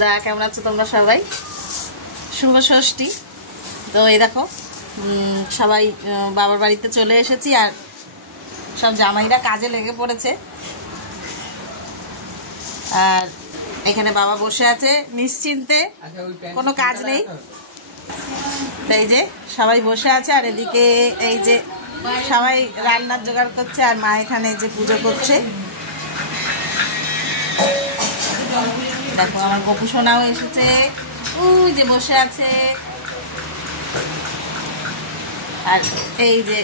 বন্ধুরা, কেমন আছো তোমরা সবাই? শুভ ষষ্ঠী। তো এই দেখো সবাই বাবার বাড়িতে চলে এসেছি, আর সব জামাইরা কাজে লেগে পড়েছে। আর এখানে বাবা বসে আছে নিশ্চিন্তে, কোনো কাজ নেই। এই যে সবাই বসে আছে, আর এদিকে এই যে সবাই রান্নার জোগাড় করছে, আর মা এখানে এই যে পুজো করছে। দেখো আমার গপু সোনাও এসেছে, ওই যে বসে আছে। আর এই যে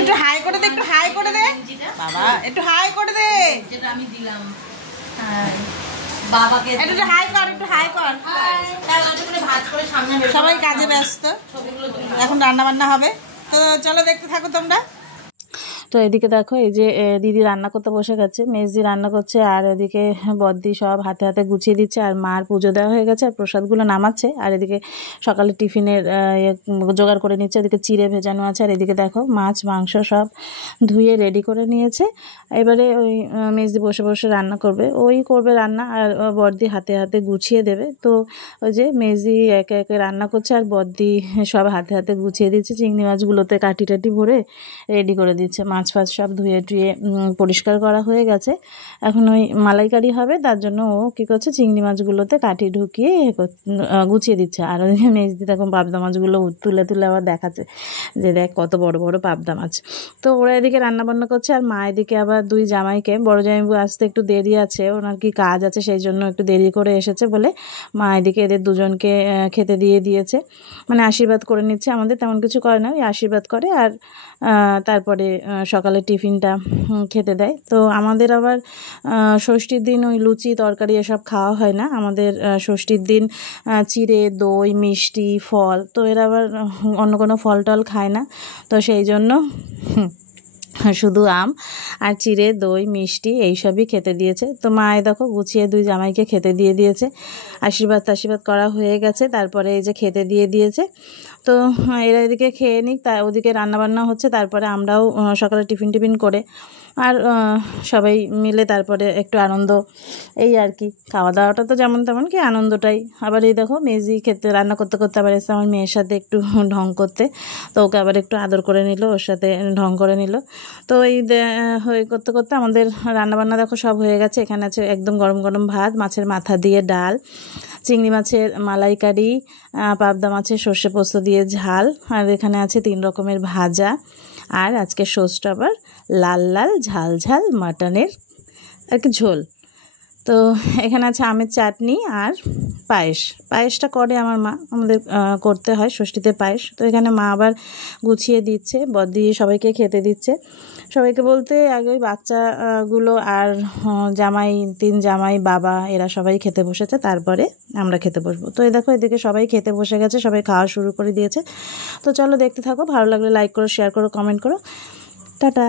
একটু হাই করে দে, একটু হাই করে দে বাবা, একটু হাই করে দে, যেটা আমি দিলাম বাবাকে। একটু হাই কর, একটু হাই কর। সবাই কাজে ব্যস্ত, এখন রান্না বান্না হবে। তো চলো দেখতে থাকো তোমরা। তো এদিকে দেখো এই যে দিদি রান্না করতে বসে গেছে, মেজদি রান্না করছে, আর এদিকে বদ্দি সব হাতে হাতে গুছিয়ে দিচ্ছে, আর মার পুজো দেওয়া হয়ে গেছে, আর প্রসাদগুলো নামাচ্ছে, আর এদিকে সকালে টিফিনের জোগাড় করে নিচ্ছে। এদিকে চিড়ে ভেজানো আছে, আর এদিকে দেখো মাছ মাংস সব ধুয়ে রেডি করে নিয়েছে। এবারে ওই মেজদি বসে বসে রান্না করবে, ওই করবে রান্না, আর বদ্দি হাতে হাতে গুছিয়ে দেবে। তো ওই যে মেজদি একে একে রান্না করছে, আর বদ্দি সব হাতে হাতে গুছিয়ে দিচ্ছে। চিংড়ি মাছগুলোতে কাটি টাটি ভরে রেডি করে দিচ্ছে। মাছ ফাছ সব ধুয়ে টুয়ে পরিষ্কার করা হয়ে গেছে, এখন ওই মালাইকারি হবে, তার জন্য ও কী করছে চিংড়ি মাছগুলোতে কাঠি ঢুকিয়ে গুছিয়ে দিচ্ছে। আর ওই মেজদি তখন পাবদা মাছগুলো তুলে তুলে আবার দেখাচ্ছে যে দেখ কত বড় বড় পাবদা মাছ। তো ওরা এদিকে রান্নাবান্না করছে, আর মা এদিকে আবার দুই জামাইকে, বড় জামাইবু আসতে একটু দেরি আছে, ওনার কি কাজ আছে সেই জন্য একটু দেরি করে এসেছে বলে মা এদিকে এদের দুজনকে খেতে দিয়ে দিয়েছে, মানে আশীর্বাদ করে নিচ্ছে। আমাদের তেমন কিছু করে না, ওই আশীর্বাদ করে, আর তারপরে সকালে টিফিনটা খেতে দেয়। তো আমাদের আবার ষষ্ঠীর দিন ওই লুচি তরকারি এসব খাওয়া হয় না, আমাদের ষষ্ঠীর দিন চিড়ে দই মিষ্টি ফল, তো এরা আবার অন্য কোনো ফল টল খায় না, তো সেই জন্য শুধু আম আর চিড়ে দই মিষ্টি এইসবই খেতে দিয়েছে। তো মায়ে দেখো গুছিয়ে দুই জামাইকে খেতে দিয়ে দিয়েছে, আশীর্বাদ করা হয়ে গেছে, তারপরে এই যে খেতে দিয়ে দিয়েছে। তো এরা এদিকে খেয়ে নিক, তা ওদিকে রান্নাবান্না হচ্ছে, তারপরে আমরাও সকালে টিফিন করে আর সবাই মিলে তারপরে একটু আনন্দ, এই আর কি। খাওয়া দাওয়াটা তো যেমন তেমন, কি আনন্দটাই। আবার এই দেখো মেজি খেতে রান্না করতে করতে আবার এসে আমার মেয়ের সাথে একটু ঢং করতে, তো ওকে আবার একটু আদর করে নিল, ওর সাথে ঢং করে নিল। তো এই হয়ে করতে করতে আমাদের রান্নাবান্না দেখো সব হয়ে গেছে। এখানে আছে একদম গরম গরম ভাত, মাছের মাথা দিয়ে ডাল, চিংড়ি মাছের মালাইকারি, পাবদা মাছের সর্ষে পোস্ত দিয়ে ঝাল, আর এখানে আছে 3 রকমের ভাজা, আর আজকে ষষ্ঠ আবার লাল লাল ঝাল ঝাল মাটনের আর কি ঝোল। তো এখানে আছে আমের চাটনি আর পায়েসটা করে আমার মা, আমাদের করতে হয় ষষ্ঠীতে পায়েস। তো এখানে মা আবার গুছিয়ে দিচ্ছে, বদ্দি সবাইকে খেতে দিচ্ছে। সবাইকে বলতে আগে ওই বাচ্চাগুলো আর জামাই, 3 জামাই বাবা এরা সবাই খেতে বসেছে, তারপরে আমরা খেতে বসবো। তো এই দেখো এদিকে সবাই খেতে বসে গেছে, সবাই খাওয়া শুরু করে দিয়েছে। তো চলো দেখতে থাকো, ভালো লাগলে লাইক করো, শেয়ার করো, কমেন্ট করো। টাটা।